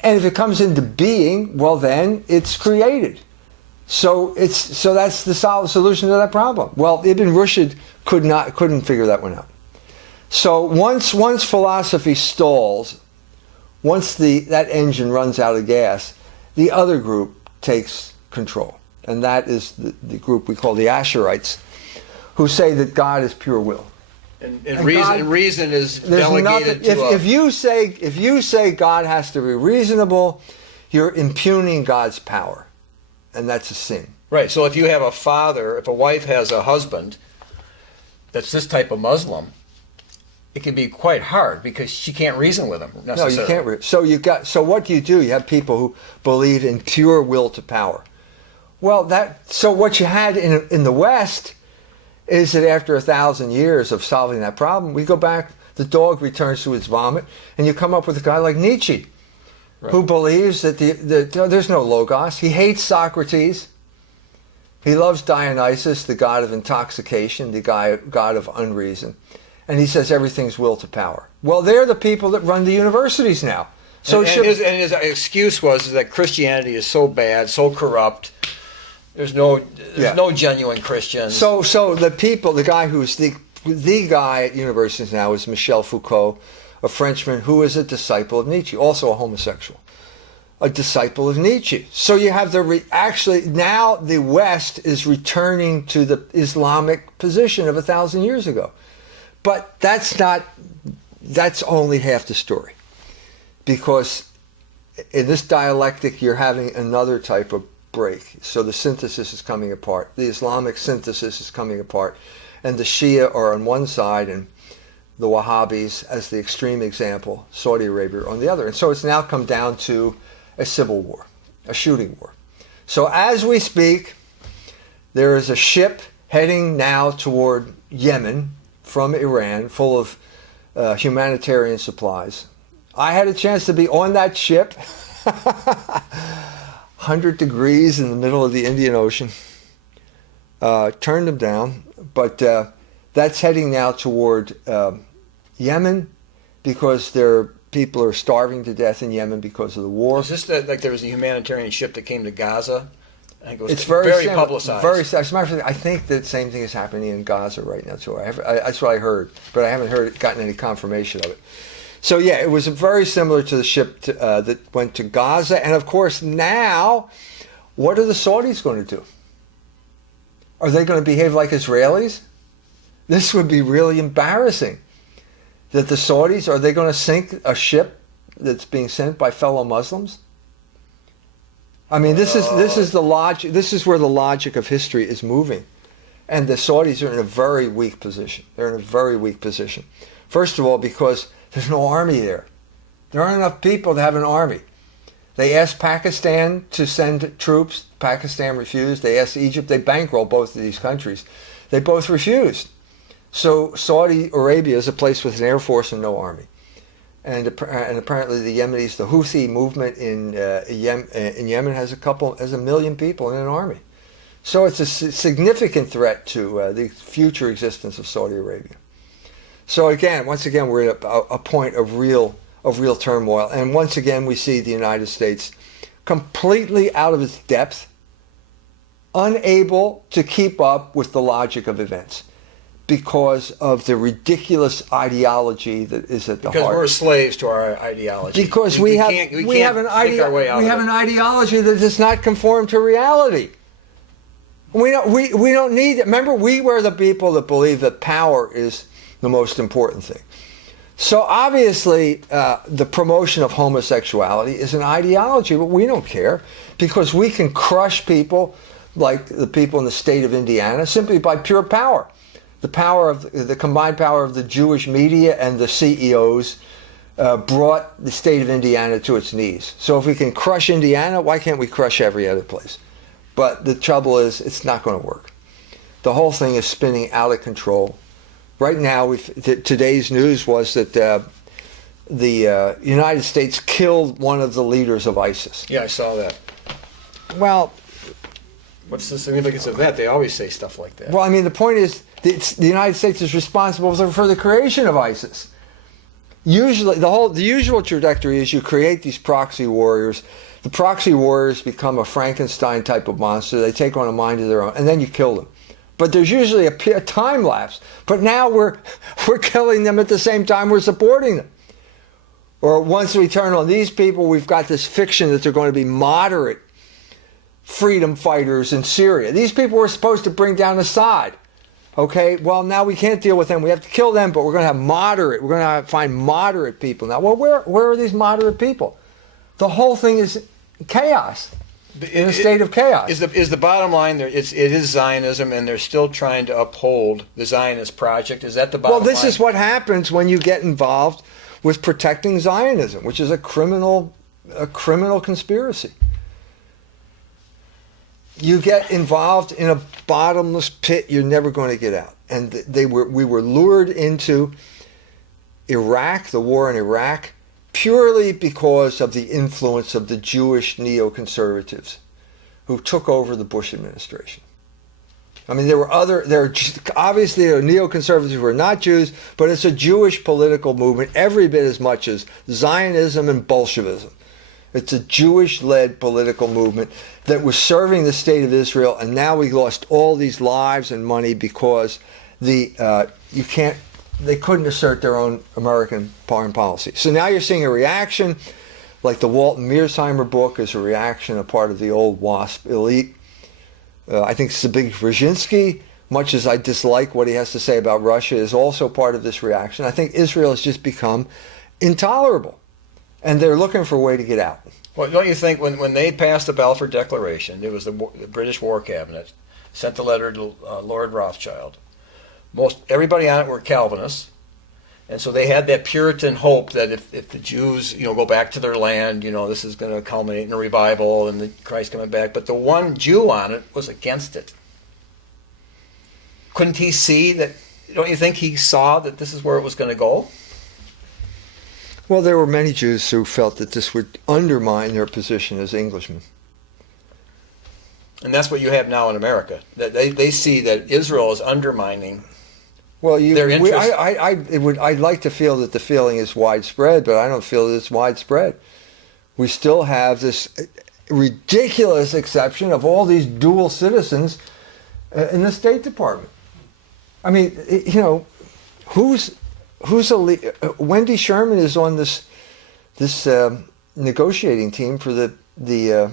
And if it comes into being, well then, it's created. So that's the solution to that problem. Well, Ibn Rushd couldn't figure that one out. So once philosophy stalls, once that engine runs out of gas, the other group takes control. And that is the group we call the Asherites, who say that God is pure will. And reason is delegated to if you say God has to be reasonable, you're impugning God's power. And that's a sin. Right. So if you have if a wife has a husband that's this type of Muslim, it can be quite hard because she can't reason with him necessarily. No, you can't. So what do? You have people who believe in pure will to power. Well, so what you had in the West is that after 1,000 years of solving that problem, we go back, the dog returns to its vomit, and you come up with a guy like Nietzsche, right, who believes that there's no logos. He hates Socrates. He loves Dionysus, the god of intoxication, the god of unreason. And he says everything's will to power. Well, they're the people that run the universities now. So his excuse was that Christianity is so bad, so corrupt. There's no genuine Christians. So the guy who's the guy at universities now is Michel Foucault, a Frenchman who is a disciple of Nietzsche, also a homosexual, a disciple of Nietzsche. So you have now the West is returning to the Islamic position of 1,000 years ago, but that's only half the story, because in this dialectic you're having another type of break. So the synthesis is coming apart. The Islamic synthesis is coming apart. And the Shia are on one side and the Wahhabis, as the extreme example, Saudi Arabia on the other. And so it's now come down to a civil war, a shooting war. So as we speak, there is a ship heading now toward Yemen from Iran full of humanitarian supplies. I had a chance to be on that ship. 100 degrees in the middle of the Indian Ocean. Turned them down, but that's heading now toward Yemen, because people are starving to death in Yemen because of the war. Is this like there was a humanitarian ship that came to Gaza? I think it was it's very publicized. As a matter of fact, I think the same thing is happening in Gaza right now too. That's what I heard, but I haven't gotten any confirmation of it. So yeah, it was very similar to the ship that went to Gaza. And of course now, what are the Saudis going to do? Are they going to behave like Israelis? This would be really embarrassing. That the Saudis, are they going to sink a ship that's being sent by fellow Muslims? I mean, this is the logic. This is where the logic of history is moving. And the Saudis are in a very weak position. They're in a very weak position. First of all, because there's no army there. There aren't enough people to have an army. They asked Pakistan to send troops. Pakistan refused. They asked Egypt. They bankrolled both of these countries. They both refused. So Saudi Arabia is a place with an air force and no army. And apparently the Yemenis, the Houthi movement in Yemen has a million people in an army. So it's a significant threat to the future existence of Saudi Arabia. So once again, we're at a point of real turmoil, and once again we see the United States completely out of its depth, unable to keep up with the logic of events because of the ridiculous ideology that is at the heart. Because we're slaves to our ideology. Because we have an ideology that does not conform to reality. We don't need it. Remember, we were the people that believe that power is the most important thing. So obviously, the promotion of homosexuality is an ideology, but we don't care because we can crush people like the people in the state of Indiana simply by pure power. The combined power of the Jewish media and the CEOs brought the state of Indiana to its knees. So if we can crush Indiana, why can't we crush every other place? But the trouble is, it's not going to work. The whole thing is spinning out of control. Right now, today's news was that the United States killed one of the leaders of ISIS. Yeah, I saw that. Well, what's the significance of that? They always say stuff like that. Well, I mean, the point is, the United States is responsible for the creation of ISIS. Usually, the usual trajectory is you create these proxy warriors. The proxy warriors become a Frankenstein type of monster. They take on a mind of their own, and then you kill them. But there's usually a time lapse. But now we're killing them at the same time we're supporting them. Or once we turn on these people, we've got this fiction that they're going to be moderate freedom fighters in Syria. These people were supposed to bring down Assad. Okay, well, now we can't deal with them. We have to kill them, but we're going to find moderate people now. Well, where are these moderate people? The whole thing is chaos. In a state of chaos. Is the bottom line there? It is Zionism, and they're still trying to uphold the Zionist project. Is that the bottom line? Well, this is what happens when you get involved with protecting Zionism, which is a criminal conspiracy. You get involved in a bottomless pit you're never going to get out. And we were lured into Iraq, the war in Iraq, purely because of the influence of the Jewish neoconservatives who took over the Bush administration. I mean, obviously there are neoconservatives who are not Jews, but it's a Jewish political movement every bit as much as Zionism and Bolshevism. It's a Jewish-led political movement that was serving the state of Israel, and now we lost all these lives and money because they couldn't assert their own American foreign policy. So now you're seeing a reaction, like the Walton Mearsheimer book is a reaction, a part of the old WASP elite. I think Zbigniew Brzezinski, much as I dislike what he has to say about Russia, is also part of this reaction. I think Israel has just become intolerable, and they're looking for a way to get out. Well, don't you think when they passed the Balfour Declaration, it was the British War Cabinet, sent the letter to Lord Rothschild. Everybody on it were Calvinists, and so they had that Puritan hope that if the Jews, go back to their land, this is going to culminate in a revival and the Christ coming back. But the one Jew on it was against it. Couldn't he see that? Don't you think he saw that this is where it was going to go? Well, there were many Jews who felt that this would undermine their position as Englishmen. And that's what you have now in America. That they see that Israel is undermining. Well, their interest. I'd like to feel that the feeling is widespread, but I don't feel that it's widespread. We still have this ridiculous exception of all these dual citizens in the State Department. I mean, Wendy Sherman is on this negotiating team for the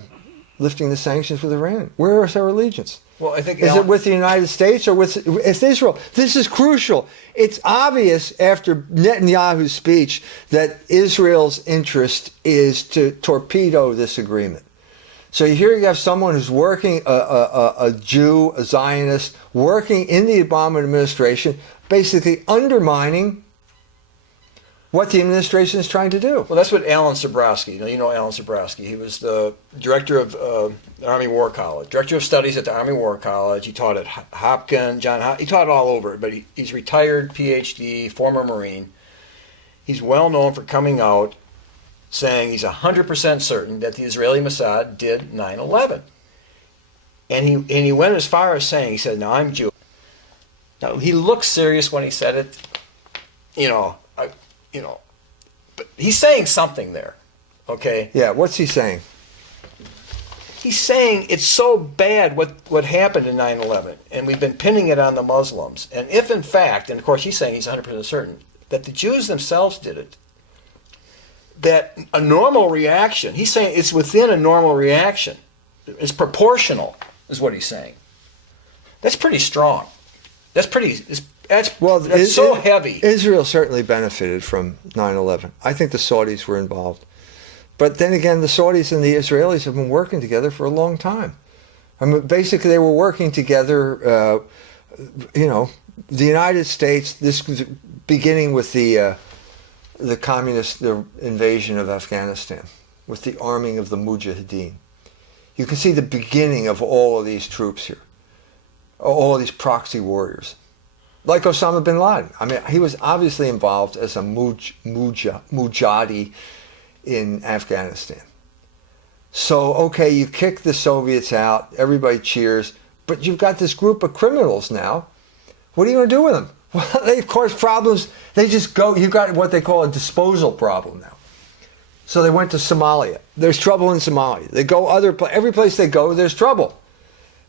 lifting the sanctions with Iran. Where is our allegiance? Well, I think is it with the United States or with Israel? This is crucial. It's obvious after Netanyahu's speech that Israel's interest is to torpedo this agreement. So here you have someone who's working, a Jew, a Zionist, working in the Obama administration, basically undermining what the administration is trying to do. Well, that's what Alan Sabrowski, you know Alan Sabrowski. He was the director of the Army War College, director of studies at the Army War College. He taught at Hopkins, he taught all over, but he's retired PhD, former Marine. He's well known for coming out saying he's 100% certain that the Israeli Mossad did 9/11. And he went as far as saying, he said, "Now I'm Jewish." Now he looked serious when he said it, but he's saying something there, okay? Yeah, what's he saying? He's saying it's so bad what happened in 9/11, and we've been pinning it on the Muslims. And if in fact, and of course he's saying he's 100% certain, that the Jews themselves did it, that a normal reaction, he's saying it's within a normal reaction, it's proportional, is what he's saying. That's pretty strong. That's so heavy. Israel certainly benefited from 9/11. I think the Saudis were involved. But then again, the Saudis and the Israelis have been working together for a long time. I mean, basically they were working together, the United States, this was beginning with the the invasion of Afghanistan with the arming of the Mujahideen. You can see the beginning of all of these troops here, all of these proxy warriors. Like Osama bin Laden. I mean, he was obviously involved as a mujahidi in Afghanistan. So, okay, you kick the Soviets out, everybody cheers, but you've got this group of criminals now. What are you going to do with them? Well, they cause problems. They just go, you've got what they call a disposal problem now. So they went to Somalia. There's trouble in Somalia. They go every place they go, there's trouble.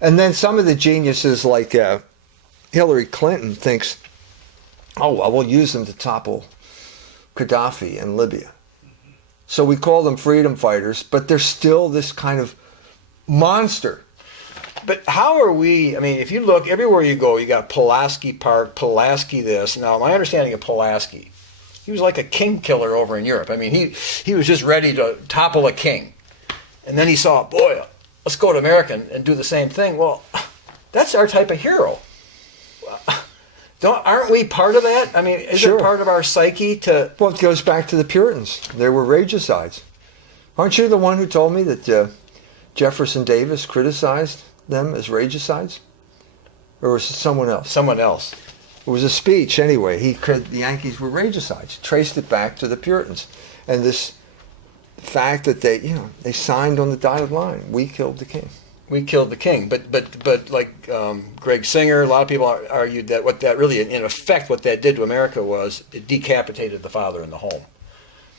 And then some of the geniuses like Hillary Clinton thinks, oh, well, we'll use them to topple Gaddafi in Libya. So we call them freedom fighters, but they're still this kind of monster. But how are we, I mean, if you look, everywhere you go, you got Pulaski Park, Pulaski this. Now, my understanding of Pulaski, he was like a king killer over in Europe. I mean, he was just ready to topple a king. And then he saw, boy, let's go to America and do the same thing. Well, that's our type of hero. Aren't we part of that? I mean, is Sure. it part of our psyche to... Well, it goes back to the Puritans. They were regicides. Aren't you the one who told me that Jefferson Davis criticized them as regicides? Or was it someone else? Someone else. It was a speech anyway. The Yankees were regicides. Traced it back to the Puritans. And this fact that they signed on the dotted line. We killed the king. We killed the king. But like Greg Singer, a lot of people argued that what that really, in effect, what that did to America was it decapitated the father in the home.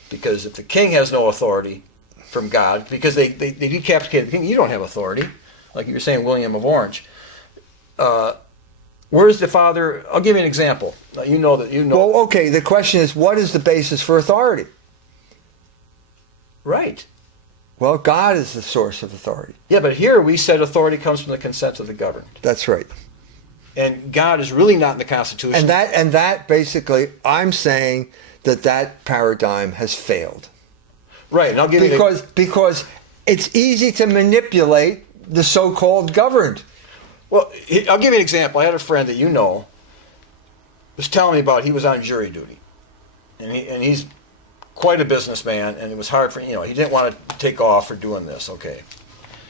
Because if the king has no authority from God, because they decapitated the king, you don't have authority. Like you were saying, William of Orange. Where's the father? I'll give you an example. You know. Well, okay, the question is, what is the basis for authority? Right. Well, God is the source of authority. Yeah, but here we said authority comes from the consent of the governed. That's right. And God is really not in the Constitution. And that basically, I'm saying that paradigm has failed. Right, and I'll give because it's easy to manipulate the so-called governed. Well, I'll give you an example. I had a friend that was telling me about, he was on jury duty. And he's quite a businessman, and it was hard for, he didn't want to take off for doing this, okay.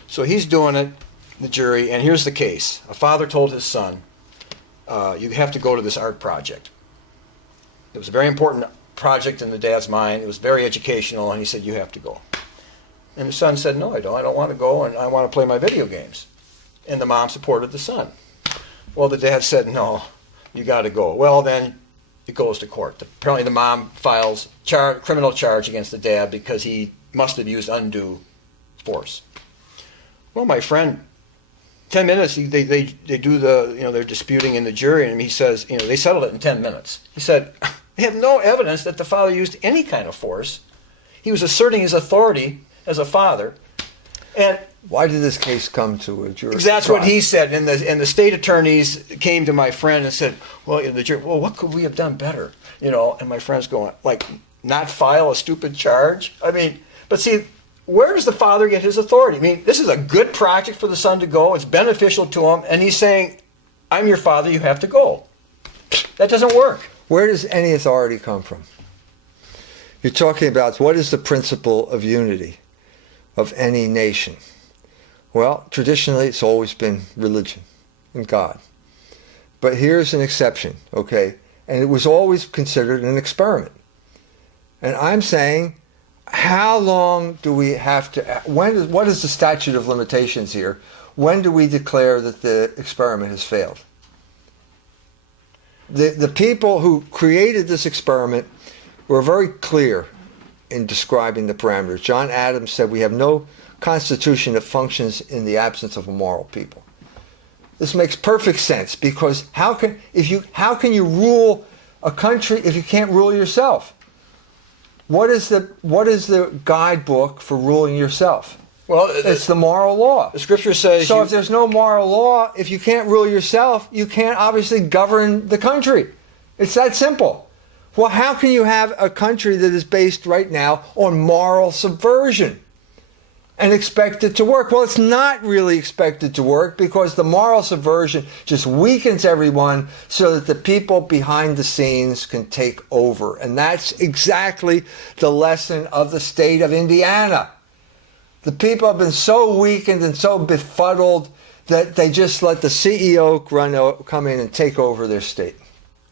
So he's doing it, the jury, and here's the case. A father told his son, you have to go to this art project. It was a very important project in the dad's mind. It was very educational, and he said, you have to go. And the son said, no, I don't want to go, and I want to play my video games. And the mom supported the son. Well, the dad said, no, you got to go. Well, then it goes to court. Apparently the mom files criminal charge against the dad because he must have used undue force. Well, my friend, 10 minutes, they do they're disputing in the jury, and he says, they settled it in 10 minutes. He said, they have no evidence that the father used any kind of force. He was asserting his authority as a father. And why did this case come to a jury? That's what he said. And the state attorneys came to my friend and said, well, the jury, well, what could we have done better? And my friend's going, like, not file a stupid charge? I mean, but see, where does the father get his authority? I mean, this is a good project for the son to go. It's beneficial to him. And he's saying, I'm your father, you have to go. That doesn't work. Where does any authority come from? You're talking about what is the principle of unity of any nation? Well, traditionally, it's always been religion and God. But here's an exception, okay? And it was always considered an experiment. And I'm saying, how long do we have to, what is the statute of limitations here? When do we declare that the experiment has failed? The people who created this experiment were very clear in describing the parameters. John Adams said we have no constitution that functions in the absence of a moral people. This makes perfect sense, because how can you rule a country if you can't rule yourself? What is the guidebook for ruling yourself? Well, it's the moral law. The scripture says so. If there's no moral law, if you can't rule yourself, you can't obviously govern the country. It's that simple. Well, how can you have a country that is based right now on moral subversion? and expect it to work. Well, it's not really expected to work because the moral subversion just weakens everyone so that the people behind the scenes can take over. And that's exactly the lesson of the state of Indiana. The people have been so weakened and so befuddled that they just let the CEO come in and take over their state.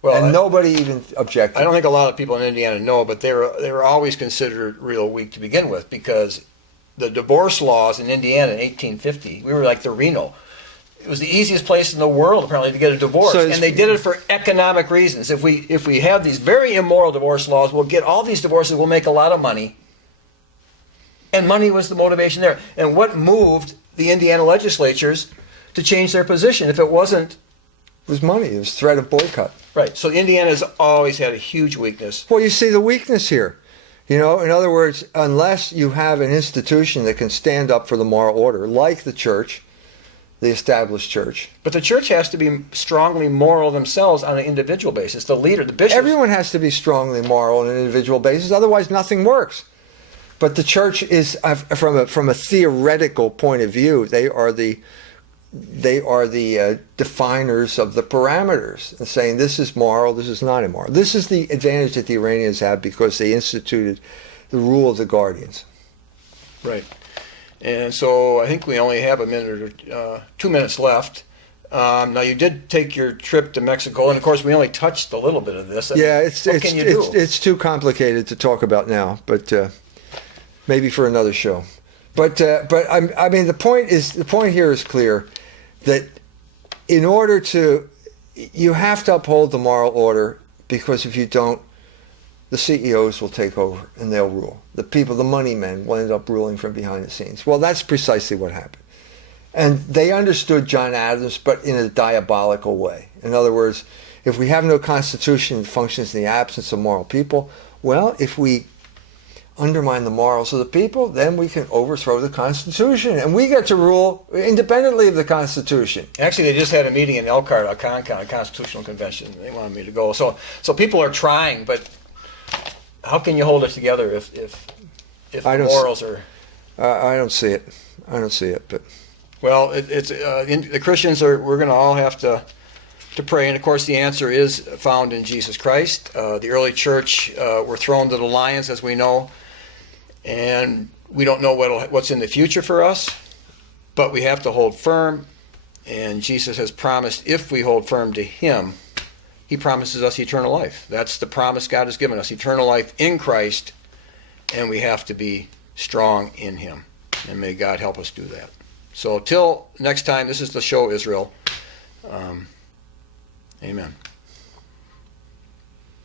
Well, and nobody even objected. I don't think a lot of people in Indiana know, but they were always considered real weak to begin with, because the divorce laws in Indiana in 1850, we were like the Reno. It was the easiest place in the world apparently to get a divorce, and they did it for economic reasons. If we have these very immoral divorce laws, we'll get all these divorces, we'll make a lot of money. And money was the motivation there. And what moved the Indiana legislatures to change their position if it wasn't? It was money. It was threat of boycott. Right. So Indiana has always had a huge weakness. Well, you see the weakness here. You know, in other words, unless you have an institution that can stand up for the moral order, like the church, the established church. But the church has to be strongly moral themselves on an individual basis. The leader, the bishop. Everyone has to be strongly moral on an individual basis. Otherwise, nothing works. But the church is, from a theoretical point of view, they are the definers of the parameters and saying this is moral, this is not immoral. This is the advantage that the Iranians have because they instituted the rule of the guardians. Right. And so I think we only have a minute or 2 minutes left. Now you did take your trip to Mexico, and of course we only touched a little bit of this. Yeah, it's too complicated to talk about now, but maybe for another show. But I mean the point here is clear, that in order to, you have to uphold the moral order, because if you don't, the CEOs will take over and they'll rule. The people, the money men, will end up ruling from behind the scenes. Well, that's precisely what happened. And they understood John Adams, but in a diabolical way. In other words, if we have no constitution that functions in the absence of moral people, well, if we undermine the morals of the people, then we can overthrow the Constitution, and we get to rule independently of the Constitution. Actually, they just had a meeting in Elkhart, a constitutional convention. They wanted me to go. So people are trying, but how can you hold it together if the morals are? I don't see it. I don't see it. But well, the Christians are. We're going to all have to pray, and of course the answer is found in Jesus Christ. The early church were thrown to the lions, as we know. And we don't know what's in the future for us, but we have to hold firm. And Jesus has promised, if we hold firm to Him, He promises us eternal life. That's the promise God has given us, eternal life in Christ, and we have to be strong in Him. And may God help us do that. So till next time, this is the show Israel. Amen.